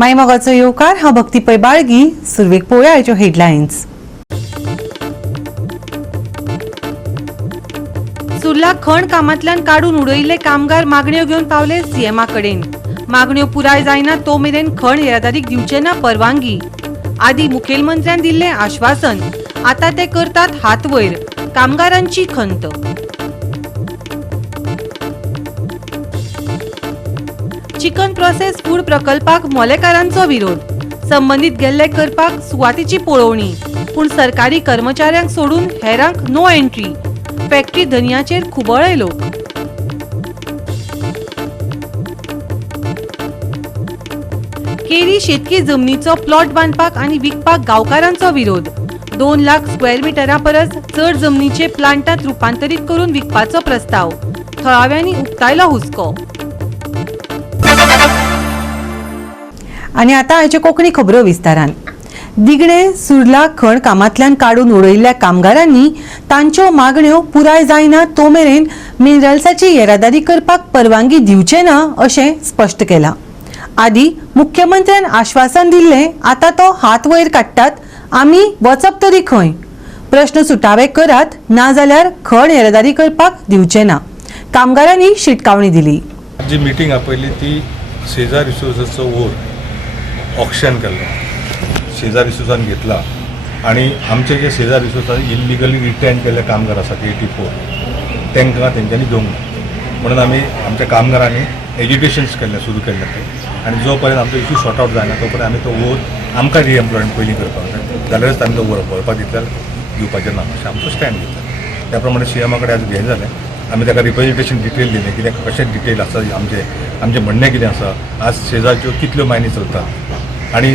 मायमोगाचो येवकार हांव भक्ती पै बाळगी. सुरवेक पळोवया आयच्यो हेडलायन्स. सुर्ला खण कामांतल्यान काडून उडयल्ले कामगार मागण्यो घेवन पावले सीएमा कडेन. मागण्यो पुराय जायना तो मेरेन खण येरादारीक दिवचे ना परवानगी. आदी मुखेलमंत्र्यान दिल्ले आश्वासन, आता ते करतात हात वयर. कामगारांची खंत. चिकन प्रोसेस फूड प्रकल्पाक मोलेकारांचो विरोध. संबंधित गेल्ले करपाक सुवातीची पळोवणी, पूण सरकारी कर्मचाऱ्यांक सोडून हेरांक नो एंट्री. फॅक्टरी धन्याचेर खुबळ्ळे लोक. केरी शेतकी जमनीचो प्लॉट बांदपाक आनी विकपाक गांवकारांचो विरोध. 2 लाख स्क्वेअर मिटरा परस चड जमनीचे प्लांटात रुपांतरीत करून विकपाचो प्रस्ताव. थळाव्यांनी उक्तायलो हुस्को. आनी आतां आयच्यो कोंकणी खबरो विस्तारान. दिगणे सुर्ला खण कामांतल्यान काडून उडयल्ल्या कामगारांनी तांच्यो मागण्यो पुराय जायना तो मेरेन मिनरल्साची येरादारी करपाक परवानगी दिवचे ना अशें स्पश्ट केलां. आदी मुख्यमंत्र्यान आश्वासन दिल्लें, आतां तो हात वयर काडटात. आमी वचप तरी खंय? प्रश्न सुटावे करात, ना जाल्यार खण येरादारी करपाक दिवचे ना. कामगारांनी शिटकावणी दिली. जी मिटींग आपयली ती शेजार रिसोर्सचो वोर ऑक्शन केल्लो. शेजार रिसोर्सान घेतला आणि आमचे जे शेजार रिसोर्सान इलिगली रिटेन केल्ले कामगार आसात 84 तांकां तेंच्यांनी घेवंक ना म्हणून आमी आमच्या कामगारांनी एज्युकेशन्स केल्ले सुरू केल्ले ते. आनी जो पर्यंत आमचो इश्यू सॉर्ट आउट जायना तो पर्यंत आमी तो वोर आमकां रिएम्प्लॉयमेंट पयलीं करपाक जाय, जाल्यारच आमी तो वळपाक दितल्यार दिवपाचें ना अशें आमचो स्टँड घेतला. त्या प्रमाणे सीएमा कडेन आज घेयन जालें. आमी ताका रिप्रेजेंटेशन डिटेल दिलें, कित्याक कशें डिटेल आसा आमचें म्हणणें कितें आसा. आज शेजारच्यो कितल्यो मायनी चलतात आनी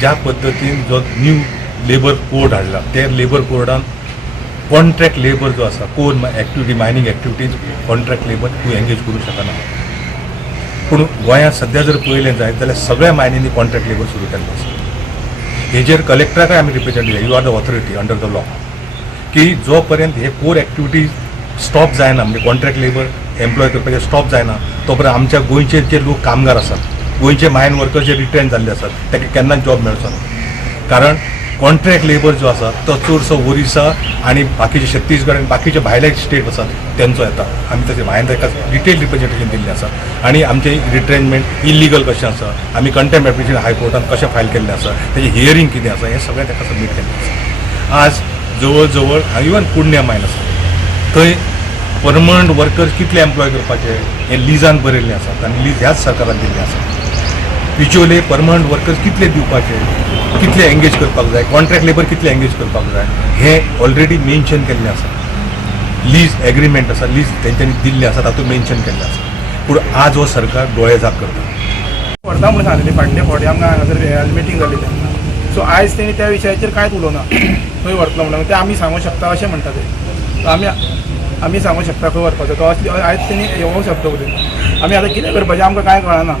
ज्या पद्दतीन जो न्यू लेबर कोड हाडला त्या लेबर कोडान कॉन्ट्रॅक्ट लेबर जो आसा core activity mining activities contract labour तूं एंगेज करूंक शकना. पूण गोंयांत सद्या जर पळयलें जायत जाल्यार सगळ्या मायनींनी कॉन्ट्रॅक्ट लेबर सुरू केल्लो आसा. हेजेर कलेक्टराकाय आमी रिप्रेझेंट दिलें, you are the authority under the law, की जो पर्यंत हे कोर एक्टिविटीज स्टॉप जायना म्हणजे कॉन्ट्रॅक्ट लेबर एम्प्लॉय करपाचें स्टॉप जायना तो पर्यंत आमच्या गोंयचे जे लोक कामगार आसात, गोंयचे मायन वर्कर जे रिटेन जाल्ले आसात ताका केन्ना जॉब मेळचो ना. कारण कॉन्ट्रॅक्ट लेबर जो आसा तो चडसो ओरिसा आनी बाकीचे छत्तीसगड आनी बाकीचे भायले स्टेट आसात तेंचो येता. आमी तशें हांवें ताका डिटेल रिप्रेझेंटेशन दिल्लें आसा. आनी आमचें रिट्रेनमेंट इलिगल कशें आसा, आमी कंटेम्प्ट एप्लिकेशन हायकोर्टान कशें फायल केल्लें आसा, तेजें हियरींग कितें आसा, हें सगळें ताका सबमीट केल्लें आसा. आज जवळ जवळ इवन पुण्य मायन आसा थंय परमनंट वर्कर्स कितले एम्प्लॉय करपाचे हें लिजान बरयल्लें आसा आनी लीज ह्याच सरकारान दिल्लें आसा. पिच्योले परमनंट वर्कर्स कितले दिवपाचे, कितले एंगेज करपाक जाय, कॉन्ट्रॅक्ट लेबर कितले एंगेज करपाक जाय हें ऑलरेडी मेन्शन केल्लें आसा. लीज एग्रीमेंट आसा, लीज तेंच्यांनी दिल्लें आसा तातूंत मेन्शन केल्लें आसा. पूण आज हो सरकार दोळे झाक करता. व्हरता म्हणून सांगलेली फाटले फावटी आमकां हांगासर मिटींग जाली तेन्ना. सो आयज तेणी त्या विशयाचेर कांयच उलोवना. खंय व्हरतलो म्हणून ते आमी सांगूंक शकता अशें म्हणटा ते. आमी सांगूंक शकता खंय व्हरपाचो तो असली आयज तेणी येवंक शकता उलयता. आमी आतां कितें करपाचें आमकां कांय कळना.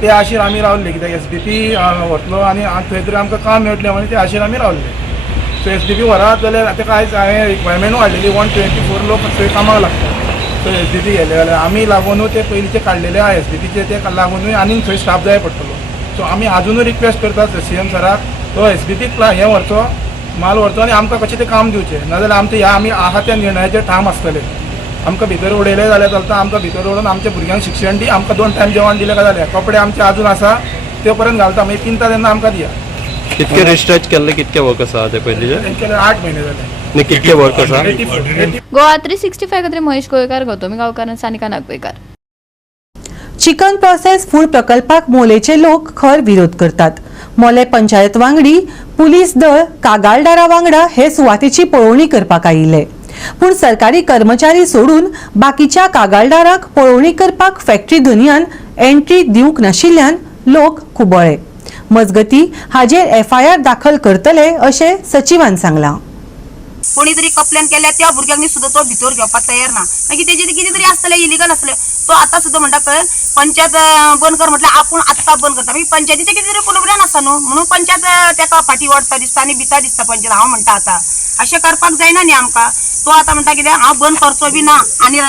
ते आशेर आमी रावल्ले, कित्याक SBP व्हरतलो आनी थंय तरी आमकां काम मेळटलें म्हणून ते आशेर आमी रावल्ले. सो SBP व्हरात जाल्यार ताका आयज हांवें रिक्वायरमेंटूय हाडलेली 124 लोक थंय कामाक लागतात. सो SBP गेले जाल्यार आमी लागूनूय ते पयलींचे काडलेले आहा SBPचे ते लागूनूय आनीक थंय स्टाफ जाय पडटलो. सो आमी आजुनूय रिक्वेस्ट करतात CM सराक तो SBP हें व्हरचो, माल व्हरचो आनी आमकां कशें तें काम दिवचें. नाजाल्यार आमचे आमी आहा त्या निर्णयाचेर ठाम आसतले. आमकां भितर उडयलें जाल्यार चलता, आमकां भितर उडोवन आमच्या भुरग्यांक शिक्षण दी, आमकां 2 टायम जेवण दिलें काय जालें. कपडे आमचे अजून आसा ते पर्यंत घालता, मागीर पिंता तेन्ना आमकां दिया. कितके रिस्ट्रच केल्ले, कितके वर्क आसा ते पयलींचे? तेंचे 8 म्हयने जाले. आनी कितके वर्क आसा? गोवा 365 खातीर Mahesh Goykar, Gautami Gaonkar, Sanika Nagvekar. Chicken process food प्रकल्पाक मोलेचे लोक खर विरोध करतात. मोले पंचायत वांगडी पुलीस दळ कागाळदारा वांगडा हे सुवातेची पळोवणी करपाक आयिल्ले. पूण सरकारी कर्मचारी सोडून बाकीच्या कागाळदारांक पळोवणी करपाक फॅक्टरी धन्यान एंट्री दिवंक नाशिल्ल्यान लोक खुबळ्ळे. मजगती हाजेर FIR दाखल करतले अशें सचिवान सांगलां. कोणी तरी कंप्लेन केल्या त्या भुरग्यांनी सुद्धा तो भितर घेवपाक तयार ना. मागीर तेजे कितें तरी आसतलें इलिगल आसलें तो आतां सुद्दां म्हणटा खंय पंचायत बंद कर म्हटल्यार आपूण आत्तां बंद करता. मागीर पंचायतीचें कितें तरी प्रोब्लेम आसा न्हू म्हणून पंचायत ताका फाटी ओडटा दिसता आनी भिता दिसता पंचायत. हांव म्हणटा आतां अशें करपाक जायना न्ही आमकां. तो आतां म्हणटा कितें हांव बंद करचो बी ना आनी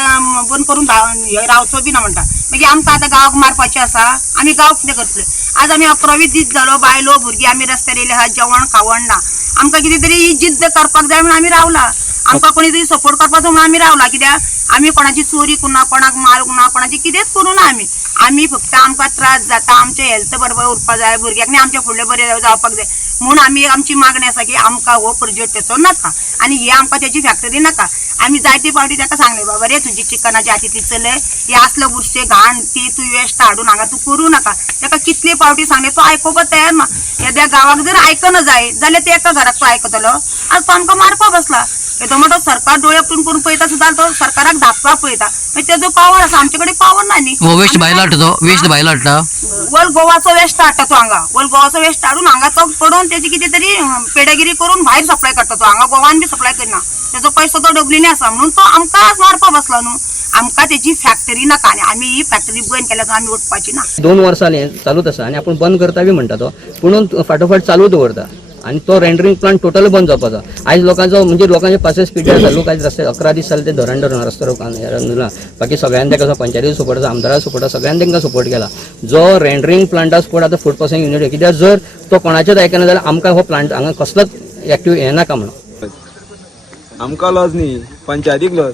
बंद करून रावचो बी ना म्हणटा. मागीर आमकां आतां गांवाक मारपाचें आसा, आमी गांव कितें करतले. आज आम्ही 11वी दीस जालो बायलो भुरगीं आमी रस्त्यार येयले आहा जेवण खावण ना आमकां कितें तरी जिद्द करपाक जाय म्हणून आमी रावला आमकां कोणी तरी सपोर्ट करपाचो म्हणून आमी रावला कित्याक आमी कोणाची चोरी करुना कोणाक मारूंक ना कोणाची कितेंच करूना आमी फक्त आमकां त्रास जाता आमचे हेल्थ बरोबर उरपाक जाय भुरग्यांक न्ही आमचे फुडले बरें जावपाक जाय म्हणून आमी आमची मागणी आसा की आमकां हो प्रोजेक्ट तेचो नाका आनी हे आमकां तेची फॅक्टरी नाका आमी जायते फावटी ताका सांगले बाबा रे तुजी चिकनाची हातींतली चलय हे असलं बुरशे घाण ती तू वेस्ट हाडून हांगा तू करूं नाका ताका कितले फावटी सांगले तो आयकोपाक तयार ना येद्या गांवाक जर आयकना जाय जाल्यार ते एका घराक तो आयकतलो आज तो आमकां मारपाक बसला येदो मोठो सरकार डोळे उपटून करून पळयता सुद्दां तो सरकाराक धापपाक पळयता मागीर तेजो पावर आसा आमचे कडेन पावर ना न्ही वेस्ट भायलो हाडटा तो वेस्ट भायलो हाडटा वल गोवाचो वेस्ट हाडटा तो हांगा वल गोवाचो वेस्ट हाडून हांगा तो पडोवन तेजी कितें तरी पेडेगिरी करून भायर सप्लाय करता तो हांगा गोवान बी सप्लाय करना तेजो पयसो तो डब्लिनी आसा म्हणून तो आमकां मारपाक बसला न्हू आमकां तेजी फॅक्टरी नाका आनी आमी ही फॅक्टरी बंद केल्यार आमी उठपाची ना 2 वर्सांनी चालूच आसा आनी आपूण बंद करता बी म्हणटा तो पुणून फाटोफाट चालू दवरता आनी तो रेंडरिंग प्लांट टोटल बंद जावपाचो आयज लोकांचो म्हणजे लोकांचे पासेस पिड्यार आसा लोक आयज रस्ते 11 दीस जाले ते धरण रस्तो रोखून बाकी सगळ्यांनी ताका पंचायतीचो सपोर्ट आसा आमदाराचो सपोर्ट आसा सगळ्यांनी तांकां सपोर्ट केला जो रेंडरिंग प्लांटा सपोर्ट आतां फूड प्रोसेसिंग युनिट कित्याक जर तो कोणाचेच आयकना जाल्यार आमकां हो प्लांट हांगा कसलोच एक्टिव्ह हें नाका म्हणून आमकां लॉस न्ही पंचायतीक लॉस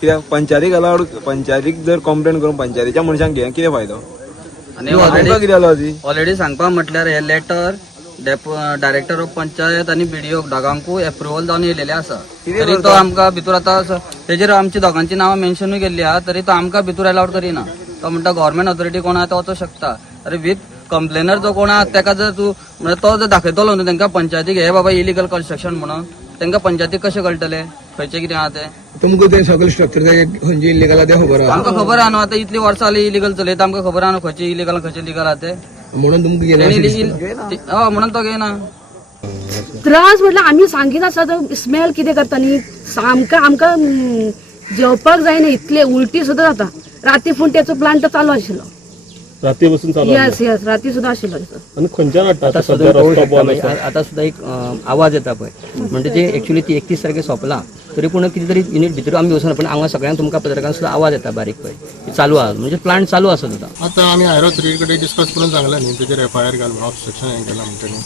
कित्याक पंचायतीक अलावड पंचायतीक जर कंप्लेन करून पंचायतीच्या मनशांक घे कितें फायदो आनी आमकां कित्याक लॉस ऑलरेडी सांगपाक म्हटल्यार हे लेटर डायरेक्टर ऑफ पंचायत आनी बीडीओ दोगांकूय एप्रुवल जावन येयलेले आसा तरी तो आमकां भितूर आतां तेजेर आमची दोगांची नांवां मेन्शनूय केल्ली आहा तरी तो आमकां भितूर अलावड करिना तो म्हणटा गव्हर्मेंट ऑथॉरिटी कोण आहा तो वचूंक शकता अरे विथ कंप्लेनर जो कोण आहा ताका जर तूं म्हणजे तो जर दाखयतलो न्हू तांकां पंचायतीक हे बाबा इलिगल कन्स्ट्रक्शन म्हणून तांकां पंचायतीक कशें कळटलें खंयचें कितें आहा तें तुमकां तें सगळें स्ट्रक्चर खंयचे इलिगल आहा तें खबर आहा आमकां खबर आहा न्हू आतां इतलीं वर्सां जालीं इलिगल चलयता आमकां खबर आहा न्हू खंयचें इलिगल खंयचें लिगल आहा तें म्हणून तुमकां म्हणून तो घेयना त्रास म्हटल्यार आमी सांगीत आसा तो स्मेल कितें करता न्ही सामकें आमकां जेवपाक जायना इतले उलटी सुद्दां जाता राती पूण तेचो प्लांट चालू आशिल्लो राती बसून चालू यस यस राती सुद्दां आशिल्लो आणि खंयच्यान हाडटा आता सुद्धा एक आवाज येता पळय म्हणजे ते एक्चुअली ती 31 तारखेक सोंपला तरी पूण कितें तरी युनिट भितर आमी वचना पण हांगा सगळ्यांक तुमकां पत्रकारांक सुद्दां आवाज येता बारीक पळय चालू आहा म्हणजे प्लांट चालू आसा सुद्दां आता आम्ही हायर ऑथॉरिटी डिस्कस करून सांगला न्ही तेजेर FIR घाल ऑब्स्ट्रक्शन हें केला म्हणटा न्ही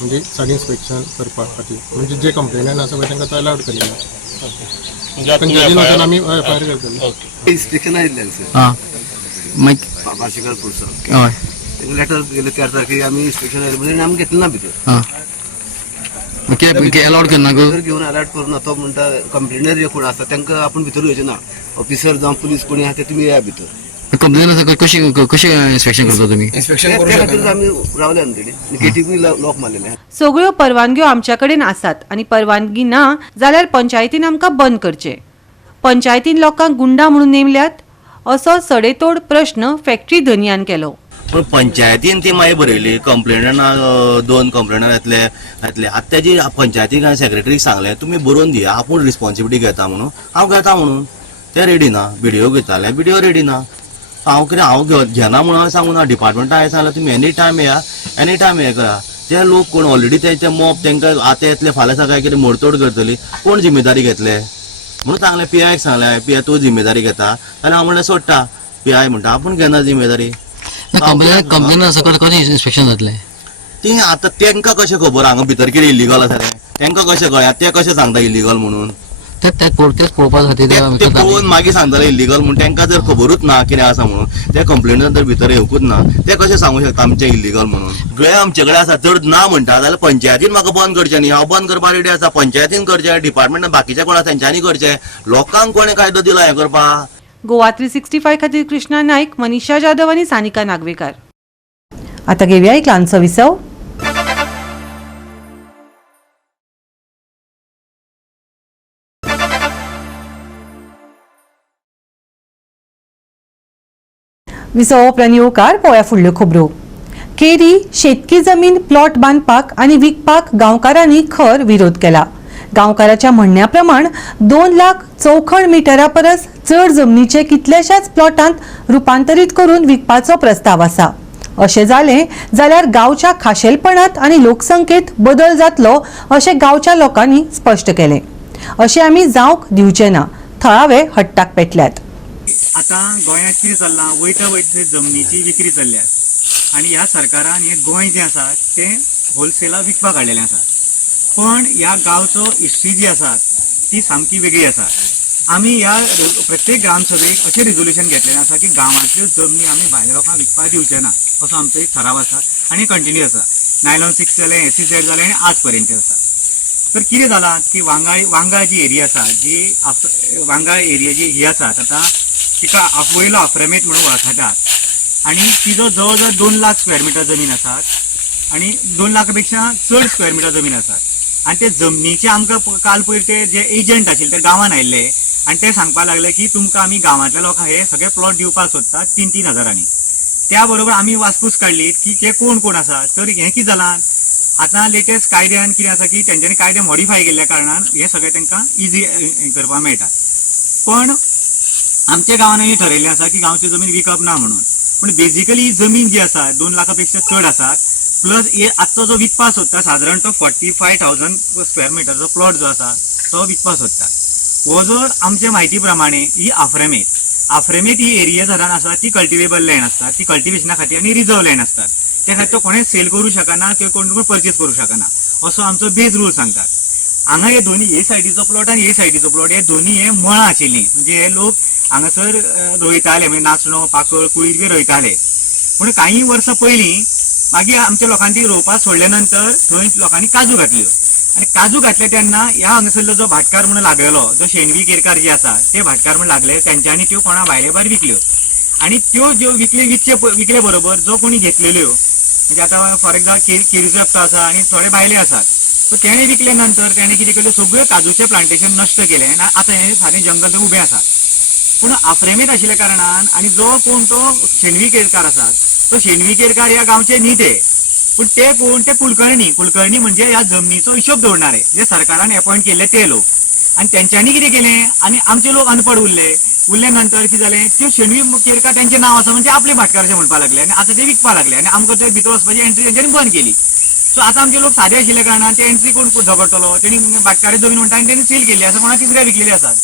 म्हणजे साडी इन्स्पेक्शन करपा खातीर म्हणजे जे कंप्लेनंट आसा पळय तांकां तो अलावड करिना पण जजीन वचून आमी FIR घालतले इन्स्पेक्शन आयिल्लें मार्शिकल फुडसो हय लेटर गेले 4 तारखेक आमी इन्स्पेक्शन आयिल्लें म्हणजे आमी घेतलें ना भितर अलावड करना घेवन अलावड करूना तो म्हणटा कंप्लेनर जे कोण आसा तांकां आपूण भितर वयचें ना ऑफिसर जावं पुलीस कोणी आहा ते तुमी या भितर कंप्लेन आसा कशें इन्स्पेक्शन करता तुमी इन्स्पेक्शन आमी रावल्या न्ही तेणी गेटीकूय लॉक मारलेले सगळ्यो परवानग्यो आमच्या कडेन आसात आनी परवानगी ना जाल्यार पंचायतीन आमकां बंद करचे पंचायतीन लोकांक गुंडा म्हणून नेमल्यात असो सडेतोड प्रश्न फॅक्टरी धनियान केलो पण पंचायतीन ती मागीर बरयली कंप्लेनर 2 कंप्लेनर येतले आतां तेजी पंचायतीक हांवें सेक्रेटरीक सांगलें तुमी बरोवन दिया आपूण रिस्पॉन्सिबिलिटी घेता म्हणून हांव घेता म्हणून ते रेडी ना बीडीओ घेताले बीडीओ रेडी ना हांव घेना म्हणून हांवें सांगून ना डिपार्टमेंटाक हांवें सांगलें तुमी एनी टायम येया एनी टायम हें करा जे लोक कोण ऑलरेडी तेंचे मॉब तांकां आतां येतले फाल्यां सकाळीं कितें मोडतोड करतली कोण जिम्मेदारी घेतले म्हणून सांगलें PIक सांगलें PI तूं जिम्मेदारी घेता जाल्यार हांव म्हणलें सोडटा PI म्हणटा आपूण घेना जिम्मेदारी कंप्लेन सकट कशें इन्स्पेक्शन जातलें ती आतां तांकां कशें खबर हांगा भितर कितें इलिगल आसा तें तांकां कशें कळया ते कशें सांगता इलिगल म्हणून तेच पळोवपा खातीर ते पळोवन मागीर सांगताले इलिगल म्हणून तांकां जर खबरूच ना कितें आसा म्हणून ते कंप्लेनर जर भितर येवकूच ना ते कशें सांगूं शकता आमचें इलिगल म्हणून गळे आमचे कडेन आसा जर ना म्हणटा जाल्यार पंचायतीन म्हाका बंद करचें न्ही हांव बंद करपाक रेडी आसा पंचायतीन करचें डिपार्टमेंटान बाकीचे कोण आसा तेंच्यांनी करचें लोकांक कोणें कायदो दिला हें करपाक गोवा 365 खातीर कृष्णा नायक मनीषा जाधव आनी सानिका नागवेकार आता घेवया एक ल्हानसो विसव विसव प्रनी उपकार पळोवया फुडल्यो खबरो केरी शेतकी जमीन प्लॉट बांदपाक आनी विकपाक गांवकारांनी खर विरोध केला गांवकाराच्या म्हणण्या प्रमाण 2 लाख चौखण मिटरा परस चड जमनीचे कितल्याशाच प्लॉटांत रुपांतरीत करून विकपाचो प्रस्ताव आसा अशें जालें जाल्यार गांवच्या खाशेलपणांत आनी लोकसंख्येत बदल जातलो अशें गांवच्या लोकांनी स्पश्ट केलें अशें आमी जावंक दिवचे ना थळावे हट्टाक पेटल्यात आतां गोंयांत कितें चल्लां वयता वयता जमनीची विक्री चल्ल्या आनी ह्या सरकारान हे गोंय जें आसा तें होलसेलाक विकपाक हाडलेलें आसा. पण ह्या गांवचो हिस्ट्री जी आसा ती सामकी वेगळी आसा. आमी ह्या प्रत्येक ग्रामसभेक अशें रिजोल्युशन घेतलेलें आसा की गांवांतल्यो जमनी आमी भायल्या लोकांक विकपाक दिवचे ना असो आमचो एक ठराव आसा आनी कंटिन्यू आसा. 916 जालें, SEZ जालें आनी आज पर्यंत आसा. तर कितें जालां की वांगा जी एरिया आसा, जी वांगा एरिया जी ही आसात आतां तिका वयलो आफ्रेमेट म्हणून वळखतात आनी तिजो जवळ जवळ 2 लाख स्क्वेअर मिटर जमीन आसात आनी 2 लाखा पेक्षा चड स्क्वेअर मिटर जमीन आसात. आनी ते जमनीचे आमकां काल पयर ते जे एजंट आशिल्ले ते गांवांत आयिल्ले आनी ते सांगपाक लागले की तुमकां आमी गांवांतल्या लोकांक हे सगळे प्लॉट दिवपाक सोदतात 3-3 हजारांनी. त्या बरोबर आमी वासपूस काडली की ते कोण कोण आसा. तर हें कितें जालां, आतां लेटेस्ट कायद्यान कितें आसा की तेंच्यांनी कायदे मॉडिफाय केल्ल्या कारणान हे सगळे तांकां इजी करपाक मेळटा. पण आमच्या गांवांन हे ठरयल्लें आसा की गांवची जमीन विकप ना म्हणून. पण बेजिकली ही जमीन जी आसा 2 लाखा पेक्षा चड आसात प्लस हे आजचो जो विकपाक सोदता साधारण तो 45,000 स्क्वेअर मिटरचो प्लॉट जो आसा तो विकपाक सोदता. हो जो आमचे म्हायती प्रमाणे ही आफ्रेमेट ही एरिया धरान आसा ती कल्टिवेबल लँड आसता, ती कल्टिवेशना खातीर आनी रिजर्व लँड आसतात. त्या खातीर तो कोणें सेल करूं शकना किंवा कोण परचेस करूं शकना असो आमचो बेज रूल सांगतात. हांगा हे दोन्ही हे सायडीचो प्लॉट आनी हे सायडीचो प्लॉट हे दोन्ही हे मळां आशिल्लीं. म्हणजे हे लोक हांगासर रोयताले, म्हणजे नाचणो, पाकळ, कुळीद बी रोयताले. पूण काही वर्सां पयलीं मागीर आमच्या लोकांनी ती रोवपाक सोडल्या नंतर थंय लोकांनी काजू घातल्यो आनी काजू घातले तेन्ना ह्या हांगासरलो जो भाटकार म्हणून लागलेलो, जो शेणवी केरकार जे आसा ते भाटकार म्हणून लागले, तेंच्यांनी त्यो कोणा भायले भायर विकल्यो आनी त्यो ज्यो विकले बरोबर जो कोणी घेतलेल्यो, म्हणजे आतां फॉर एक्झाम्पल किरजप्त आसा आनी थोडे भायले आसात, सो तेणे विकले नंतर तेणे कितें केलें, सगळ्यो काजूचे प्लांटेशन नश्ट केलें आनी आतां हे सारें जंगल थंय उबें आसा. पूण आफ्रेमेट आशिल्ल्या कारणान आनी जो कोण तो शेणवी केरकार आसा तो शेणवी केरकार ह्या गांवचे न्ही ते, पूण ते कोण ते कुलकर्णी म्हणजे ह्या जमनीचो हिशोब दवरणारे जे सरकारान अपॉइंट केले ते लोक. आनी तेंच्यांनी कितें केलें आनी आमचे लोक अनपड उरले नंतर कितें जालें, त्यो शेणवी केरकार तेंचें नांव आसा म्हणजे आपले भाटकाराचें म्हणपाक लागले आनी आतां ते विकपाक लागले आनी आमकां ते भितर वचपाची एंट्री तेंच्यांनी बंद केली. सो आतां आमचे लोक सादे आशिल्ल्या कारणान ते एंट्री कोण झगडटलो, तेणी भाटकारे जमीन म्हणटा आनी तेणी सील केल्ली आसा, कोणाक तिसऱ्या विकलेली आसात.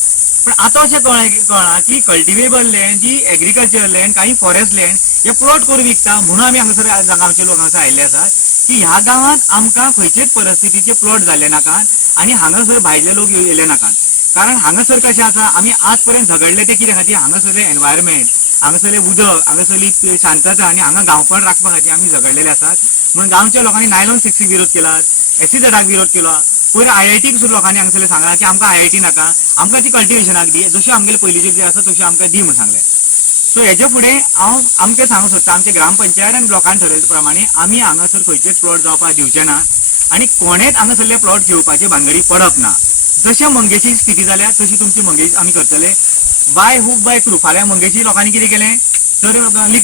पण आता अशें कळ्ळां की कल्टिवेबल लँड जी एग्रीकल्चर लँड काही फॉरेस्ट लँड हे प्लॉट करून विकता म्हणून आमी हांगासर गांवचे लोक हांगासर आयिल्ले आसात की ह्या गांवांत आमकां खंयचेच परिस्थितीचे प्लॉट जाल्ले नाकात आनी हांगासर भायले लोक येयले नाकात. कारण हांगासर कशें आसा, आमी आज पर्यंत झगडले ते कित्या खातीर, हांगासरलें एनवायरमेंट, हांगासरलें उदक, हांगासरली शांतता आनी हांगा गांवपण राखपा खातीर आमी झगडलेले आसात. म्हणून गांवच्या लोकांनी 916 विरोध केला, SEZक विरोध केलो. पयर IIT सुद्दां लोकांनी हांगासरले सांगलां की आमकां IIT नाका, आमकां ती कल्टिवेशनाक दी, जशी आमगेले पयलींचे जे आसा तशी आमकां दी म्हणून सांगलें. सो हेजे फुडें हांव आमकां सांगूंक सोदता, आमचे ग्रामपंचायत आनी लोकांनी ठरयले प्रमाणे आमी हांगासर खंयचेच प्लॉट जावपाक दिवचे ना आनी कोणेच हांगासरले प्लॉट घेवपाचे भानगडी पडप ना. जशें मंगेशी स्थिती जाल्या तशी तुमची मंगेशी आमी करतले बाय हूक बाय क्रू. फाल्यां मंगेशी लोकांनी कितें केलें तर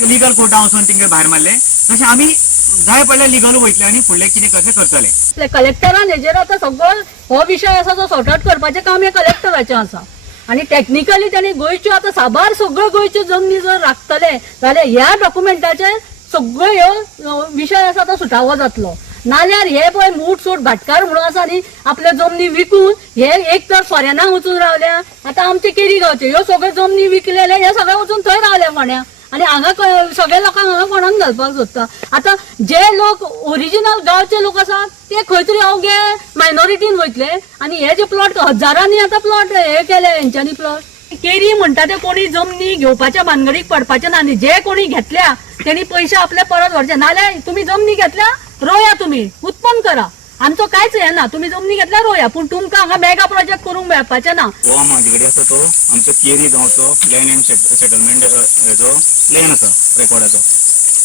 लिगल कोर्टां वचून तेंगे भायर मारले, तशें आमी जाय पडल्यार लिगल वयतले आनी फुडलें कितें कशें करतले. कलेक्टरान हेजेर आतां सगळो हो विशय आसा तो सॉर्ट आउट करपाचें काम हे कलेक्टराचें आसा आनी टेक्निकली त्यांनी गोंयच्यो आतां साबार सगळ्यो गोंयच्यो जमनी जर राखतले जाल्यार ह्या डॉक्युमेंटाचेर सगळ्यो ह्यो विशय आसा तो सुटावो जातलो. नाल्यार हे पळय मूठ भाटकार म्हणून आसा न्ही, आपल्यो जमनी विकून हे एक तर फॉरेनाक वचून रावल्या, आतां आमचे केरी गांवचे ह्यो सगळ्यो जमनी विकलेले हे सगळे वचून थंय रावल्या फोंड्या आनी हांगा सगळे लोकांक हांगा कोणाक घालपाक सोदता. आतां जे लोक ओरिजिनल गांवचे लोक आसात ते खंय तरी अवघे मायनॉरिटीन वयतले आनी हे जे प्लॉट हजारांनी आतां प्लॉट हे केले हेंच्यांनी प्लॉट. केरी म्हणटा ते कोणी जमनी घेवपाच्या भानगडीक पडपाचे ना आनी जे कोणी घेतल्या तेणी पयशे आपले परत व्हरचे. नाल्यार तुम्ही जमनी घेतल्या रोया, तुम्ही उत्पन्न करा, आमचो कांयच हे ना, तुम्ही जमनी घेतल्या रोया, पूण तुमकां हांगा मेगा प्रोजेक्ट करूंक मेळपाचे ना. हो म्हाजे कडेन आसा तो आमचो केरी गांवचो लँड एंड सेटलमेंट हेजो प्लॅन आसा रेकॉर्डाचो.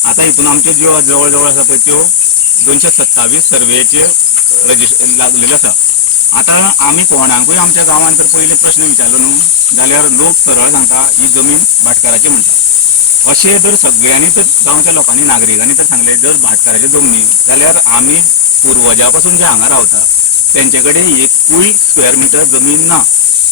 आतां हितून आमच्यो ज्यो जवळ जवळ आसा पळय त्यो 227 सर्वेचे लागलेले आसा. आतां आमी कोणाकूय आमच्या गांवांत जर पयले प्रश्न विचारलो न्हू जाल्यार लोक सरळ सांगता ही जमीन भाटकाराची म्हणटा. अशें जर सगळ्यांनी तर गांवच्या लोकांनी नागरिकांनी तर सांगले जर भाटकाराच्यो जमनी जाल्यार आमी पुर्वजा पासून जे हांगा रावता तेंचे कडेन एकूय स्क्वेअर मिटर जमीन ना.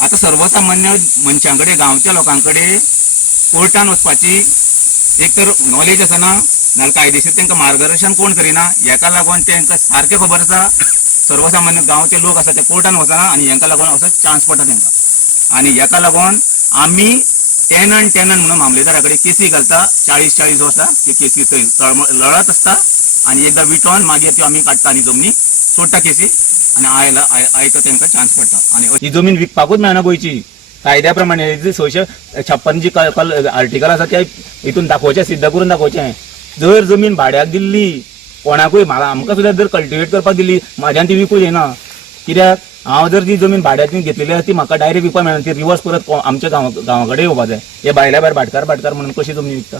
आतां सर्वसामान्य मनशां कडेन गांवच्या लोकां कडेन कोर्टान वचपाची एक तर नॉलेज आसना नाल्यार कायदेशीर तांकां मार्गदर्शन कोण करिना. हेका लागून तांकां सारकें खबर आसा सर्वसामान्य गांवचे लोक आसा ते कोर्टान वचना आनी हेंका लागून असो चान्स पडटा तांकां. आनी हेका लागून आमी टेनन म्हणून मामलेदारा कडेन केसी घालता 40 वर्सां ते केसी थंय लढत आसता आनी एकदां विटोन मागीर त्यो आमी काडटा आनी जमनी सोडटा केसी आनी आयता तांकां चान्स पडटा आनी ही जमीन विकपाकूच मेळना गोंयची कायद्या प्रमाणे 656 जी आर्टिकल आसा त्या हितून दाखोवचें सिद्ध करून दाखोवचें जर जमीन भाड्याक दिल्ली कोणाकूय आमकां सुद्दां जर कल्टिवेट करपाक दिल्ली म्हाज्यान ती विकूं जायना कित्याक हांव जर ती जमीन भाड्यान घेतलेली आसा ती म्हाका डायरेक्ट विकपाक मेळना ती रिवर्स परत आमच्या गांवा कडेन येवपा जाय हे भायल्या भायर भाटकार म्हणून कशी जमीन विकता.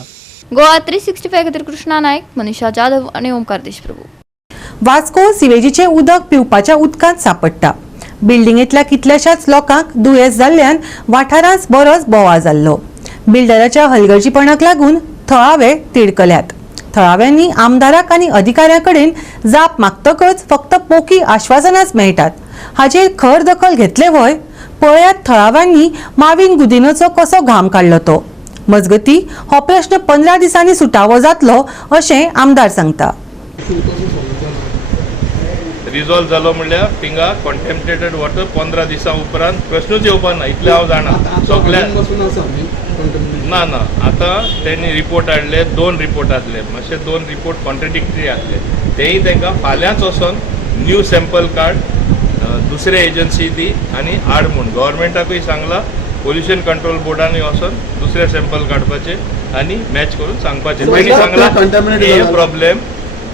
गोवा 365 खातीर कृष्णा नायक, मनीषा जाधव आनी ओमकार देशप्रभू. वास्को सिवेजीचे उदक पिवपाच्या उदकांत सापडटा. बिल्डिंगेंतल्या कितल्याशाच लोकांक दुयेंस जाल्ल्यान वाठारांत बरोच बोवाळ जाल्लो. बिल्डराच्या हलगर्जीपणाक लागून थळावे तिडकल्यात. थळाव्यांनी आमदाराक आनी अधिकाऱ्यां कडेन जाप मागतकच फक्त पोकी आश्वासनाच मेळटात. हाचेर खर दखल घेतले वय पळयात थळाव्यांनी माविन गुदिनोचो कसो घाम काडलो तो. मजगती हो प्रश्न 15 दिसांनी सुटावो जातलो अशें आमदार सांगता. रिजॉल्व जालो म्हणल्यार थिंगा कॉन्टेमिनेटेड वॉटर 15 दिसां उपरांत प्रश्नूच येवपा ना इतलें हांव जाणा सगळ्या ना आतां तेणी रिपोर्ट हाडले 2 रिपोर्ट आसले मातशे 2 रिपोर्ट कॉन्ट्रडिक्टरी आसले तेय तांकां फाल्यांच वचोन न्यू सॅम्पल कार्ड दुसरे एजन्सी दी आनी हाड म्हूण गव्हर्मेंटाकूय सांगला पोल्युशन कंट्रोल बोर्डानूय वचोन दुसरे सॅम्पल काडपाचे आनी मॅच करून सांगपाचें तेणी सांगला हे प्रॉब्लेम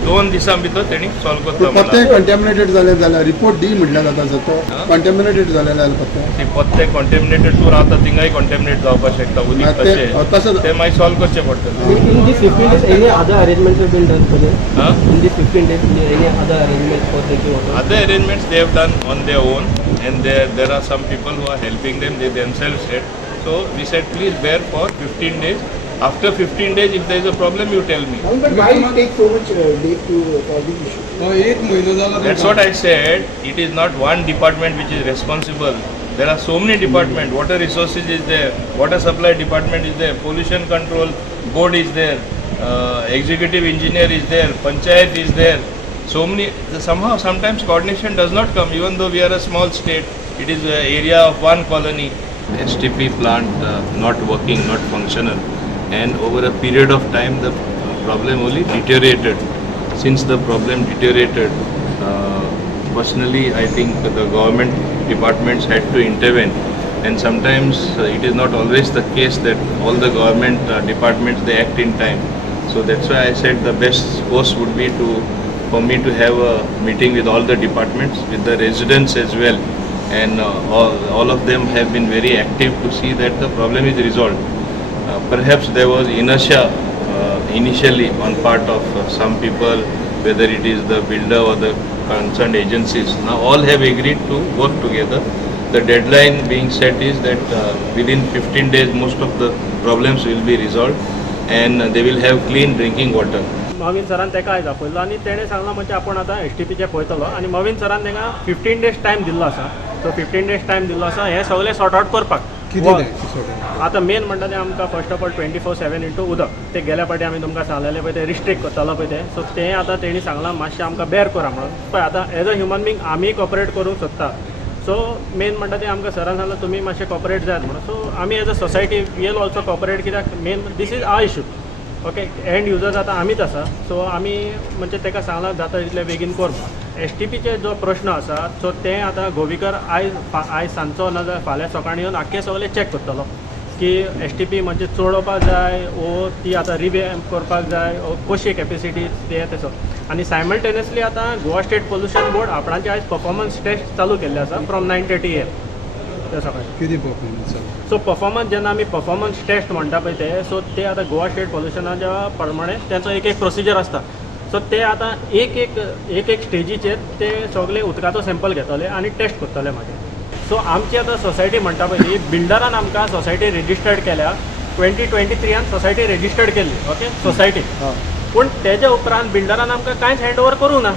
2 दिसां भितर तेणी सॉल्व करता. कंटॅमिनेटेड जाले जाल्यार रिपोर्ट दी म्हटल्यार जाता जातो कंटॅमिनेटेड जाले जाल्यार पत्ते कंटॅमिनेटेड टूर आतां थिंगाय कंटॅमिनेट जावपाक शकता उदीक तशें ते मागीर सॉल्व करचें पडटलें. Other arrangements they have done on their own and there are some people who are helping them, they themselves said. So we said please bear for 15 days. After 15 days if there is a problem you tell me. Why it take so much date to solve the issue? That's what I said. It is not one department which is responsible. There are so many departments. Water resources is there, water supply department is there, pollution control board is there, executive engineer is there, panchayat is there. So many, sometimes coordination does not come even though we are a small state. It is an area of one colony. STP plant not working, not functional, and over a period of time the problem only deteriorated. Since the problem deteriorated, personally I think the government departments had to intervene, and sometimes it is not always the case that all the government departments they act in time. So that's why I said the best course would be for me to have a meeting with all the departments, with the residents as well, and all of them have been very active to see that the problem is resolved. Perhaps there was inertia initially on part of some people, whether it is the builder or the concerned agencies. Now all have agreed to work together. The deadline being set is that within 15 days most of the problems will be resolved and they will have clean drinking water. मवीन सरान तेका आयज आपयलो आनी तेणें सांगलां म्हणजे आपण आतां STPचे पळयतलो आनी मवीन सरान तांकां 15 days टायम दिल्लो आसा. सो 15 days टायम दिल्लो आसा हें सगळें सॉर्ट आउट करपाक. आतां मेन म्हणटा तें आमकां फर्स्ट ऑफ ऑल 24/7 इंटू उदक ते गेल्या फावटी आमी तुमकां सांगलेलें पळय ते रिस्ट्रिक्ट करतालो पळय ते सो तें आतां तेणी सांगलां मातशें आमकां बेर करा म्हणून पळय आतां एज अ ह्युमन बींग आमी कॉपरेट करूंक सोदता. सो मेन म्हणटा तें आमकां सरान सांगलां तुमी मातशें कॉपरेट जायात म्हणून. सो आमी as a society will also cooperate कित्याक main this is our issue. Okay and users आतां आमीच आसा. सो आमी म्हणजे ताका सांगलां जाता तितले बेगीन कर. STPचे जो प्रश्न आसा सो तें आतां गोविकर आयज सांजचो ना जाल्यार फाल्यां सकाळीं येवन आख्खें सगळें चॅक करतलो की STP म्हणजे चोडोवपाक जाय वो ती आतां रिवॅम्प करपाक जाय कशी कॅपेसिटी ते तेसो. आनी सायमल्टेनियसली आतां गोवा स्टेट पोल्युशन बोर्ड आपणाचे आयज परफॉर्मन्स टेस्ट चालू केल्ले आसा फ्रॉम 9:30 AM ते सकाळीं. सो परफॉर्मन्स जेन्ना आमी परफॉर्मन्स टेस्ट म्हणटा पळय ते सो ते आतां गोवा स्टेट पोल्युशनाच्या प्रमाणे तेंचो एक प्रोसिजर आसता. सो ते आतां एक स्टेजीचेर ते सगळे उदकाचो सॅम्पल घेतले आनी टेस्ट करतले मागीर. सो आमची आतां सोसायटी म्हणटा पळय ती बिल्डरान आमकां सोसायटी रेजिस्टर्ड केल्या 2023 सोसायटी रेजिस्टर्ड केल्ली. ओके सोसायटी पूण तेज्या उपरांत बिल्डरान आमकां कांयच हँड ओवर करूंक ना.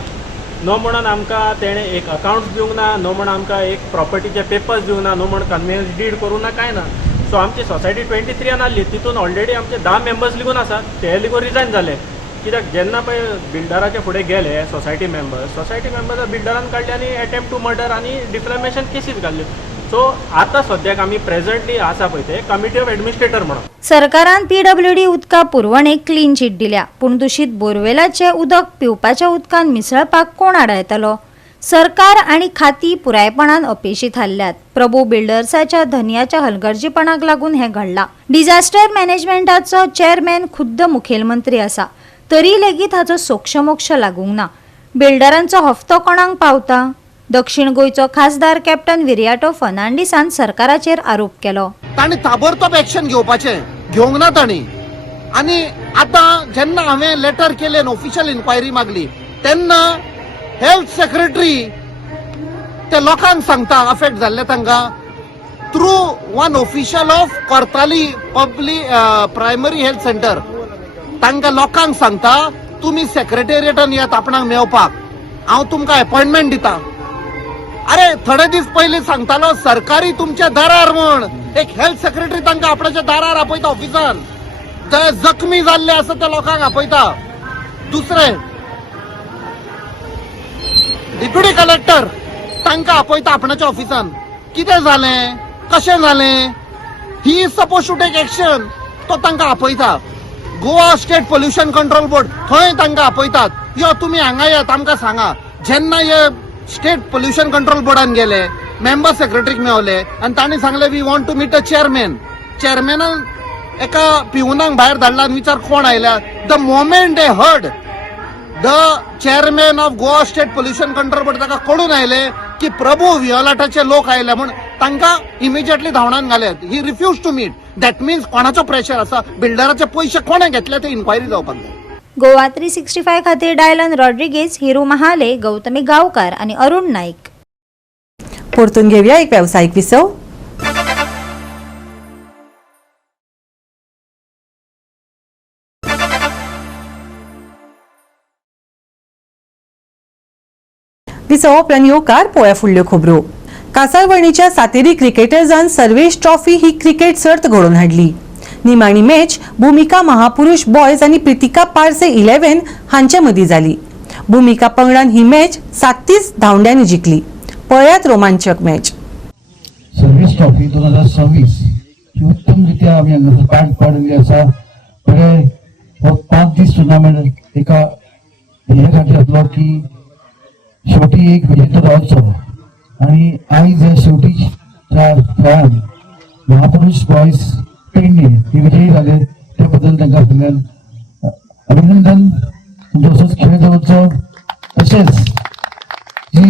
नो म्हणून आमकां तेणें एक अकावंट्स दिवंक ना, नो म्हणून आमकां एक प्रॉपर्टीचे पेपर्स दिवंक ना, नो म्हणून कन्वेन्स डीड करूंक ना, कांय ना. सो आमची सोसायटी 23 आहली तितून ऑलरेडी आमचे 10 मेंबर्स लेगून आसा ते लेगून रिजायन जाले. कित्याक जेन्ना पळय बिल्डराचे फुडें गेले सोसायटी मेंबर्स बिल्डरान काडले आनी अटेम्प्ट टू मर्डर आनी डिफ्लेमेशन केसीस घाल्ल्यो. सो आतां सद्याक आमी प्रेझंटली आसा पळय ते कमिटी ऑफ एडमिनिस्ट्रेटर म्हणून. सरकारान PWD उदका पुरवणेक क्लीन चीट दिल्या, पूण दूषित बोरवेलाचे उदक पिवपाच्या उदकान मिसळपाक कोण आडायतलो? सरकार आणि खाती पुरायपणान अपेशी थारल्यात. प्रभू बिल्डर्साच्या धनयाच्या हलगर्जीपणाक लागून हे घडला. डिझास्टर मॅनेजमेंटाचो चेअरमॅन खुद्द मुखेलमंत्री आसा, तरी लेगीत हाचो सोक्षमोक्ष लागूंक ना. बिल्डरांचो हफ्तो कोणाक पावता? दक्षिण गोंयचो खासदार कॅप्टन विरियाटो फर्नांडिसान सरकाराचेर आरोप केलो. ताणी ताबडतोब एक्शन घेवंक ना ताणी. आनी आतां जेन्ना हांवें लेटर केलें, ऑफिशियल इन्क्वायरी मागली, तेन्ना हेल्थ सेक्रेटरी ते लोकांक सांगता अफेक्ट जाल्ले तांकां through one official of Kortali public primary health centre तांकां लोकांक सांगता तुमी सेक्रेटेरियेटान येयात आपणाक मेळपाक, हांव तुमकां अपॉइंटमेंट दिता. अरे थोडे दीस पयलीं सांगतालो सरकारी तुमच्या दारार म्हण. एक हेल्थ सेक्रेटरी तांकां आपणाच्या दारार आपयता ऑफिसान, जे जखमी जाल्ले आसा त्या लोकांक आपयता. दुसरें डिप्युटी कलेक्टर तांकां आपयता आपणाच्या ऑफिसान. कितें जालें, कशें जालें, he is suppose to take action, तो तांकां आपयता. Goa state pollution control board थंय तांकां आपयतात, यो तुमी हांगा येयात आमकां सांगा. जेन्ना हे स्टेट पोल्युशन कंट्रोल बोर्डान गेले, मेंबर सेक्रेटरीक मेवले आनी तांणी सांगले we want to meet a chairman. चेअरमॅनान एका पिवनाक भायर धाडला आनी विचार कोण आयल्या. The moment they heard the chairman of Goa state pollution control board ताका कळून आयले की प्रभू वियोलाटाचे लोक आयले म्हण तांकां इमिजिएटली धांवडावन घाल्यात. He refuse to meet. That means कोणाचो प्रेशर आसा, बिल्डराचे पयशे कोणे घेतले ते इन्क्वायरी जावपाक जाय. गोवा 365 खातीर डायलन रॉड्रिगेज, हिरू महाले, गौतमी गांवकार आणि अरुण नाईक. परतून घेऊया एक व्यावसायिक विसव. विसव उपरांत येवकार पळोवया फुडल्यो खबरो. कासारवणीच्या सातेरी क्रिकेटर्जान सर्वेश ट्रॉफी ही क्रिकेट सर्त घडोवन हाडली. निमाणी मॅच भूमिका महापुरुष बॉयज आणि प्रितिका पारसे 11 हांचे मदीं जाली. भूमिका पंगडान ही मॅच 37 धांवड्यांनी जिखली. पळयात रोमांचक मॅच. सर्व्हिस ट्रॉफी 2026 ही उत्तमरित्या आमी हांगा पार पाडिल्ली आसा. बरे हो 5 दीस टुर्नामेंट एका हे खातीर जातलो की शेवटी एक विजेतो रावचो आणि आयज ह्या शेवटीच्या खेळान महापुरुष बॉयज पेडणे हे विजयी झाले, त्याबद्दल तांकां आपल्यान अभिनंदन. असोच खेळ जावचो. तशेंच जी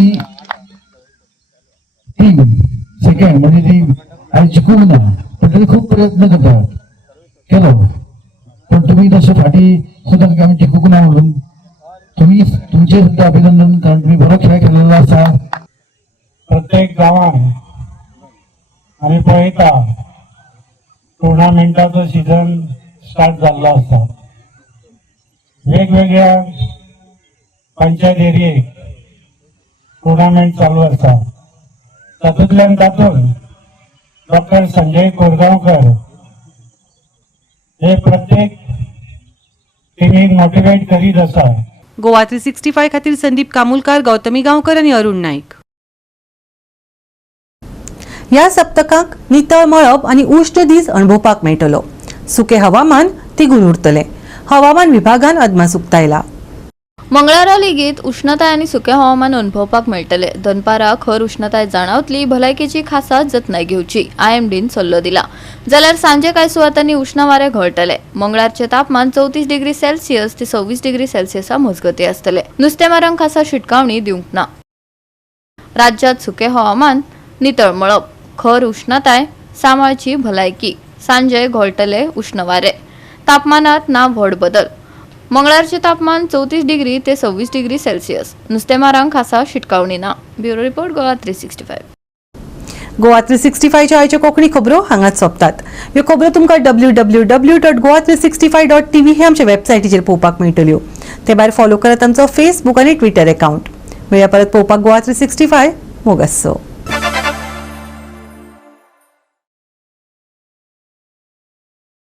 टीम सेकंड म्हणजे ती आयज जिखूंक ना, पण ताणी खूब प्रयत्न केलो, पण तुम्ही तशें फाटी सुद्दां आमी जिखूंक ना म्हणून तुम्ही तुमचे सुद्धा अभिनंदन, कारण तुम्ही बरो खेळ खेळलेलो आसा. प्रत्येक गांवांत आमी पळयता टुर्नामेंटाचो सीझन स्टार्ट जाल्लो आसा. वेगवेगळ्या पंचायत एरियेक टुर्नामेंट चालू आसा. तातूंतल्यान डॉक्टर संजय कोरगांवकर हे प्रत्येक टिमीक मोटिवेट करीत आसा. गोवा 365 खातीर संदीप कामुलकार, गौतमी गांवकर आणि अरुण नाईक. ह्या सप्तकाक नितळ मळब आणि उश्ण दीस अणभवपाक मेळटलो. सुके हवामान तिगून उरतले. हवामान विभागान अदमास उक्तायला. मंगळारा लेगीत उष्णताय आनी सुके हवामान अनुभवपाक मेळटले. दनपारा खर उष्णताय जाणवतली, भलायकेची खासा जतनाय घेवची IMDन सल्लो दिला. जाल्यार सांजे कांय सुवातांनी उष्ण वारे घोळटले. मंगळारचे तापमान 34 डिग्री सेल्सियस ते 26 डिग्री सेल्सियसा मजगती आसतले. नुस्तेमारांक खासा शिटकावणी दिवंक ना. राज्यात सुके हवामान, नितळ मळब, खर उष्णताय, सांबाळची भलायकी. सांजे घोळटले उष्ण वारे. तापमानात ना व्हड बदल. मंगळारचे तापमान 34 डिग्री ते 26 डिग्री सेल्सियस. नुस्तेमारांक खासा शिटकावणी ना. Bureau report Goa 365. गोवा 365च्या आयच्यो कोंकणी खबरो हांगाच सोंपतात. ह्यो खबरो तुमकां www.goa365.tv हे आमच्या वेबसायटीचेर पळोवपाक मेळटल्यो. ते भायर फॉलो करात आमचो फेसबूक आनी ट्विटर अकाउंट. मेळया परत पळोवपाक गोवा 365. मोगस्सो.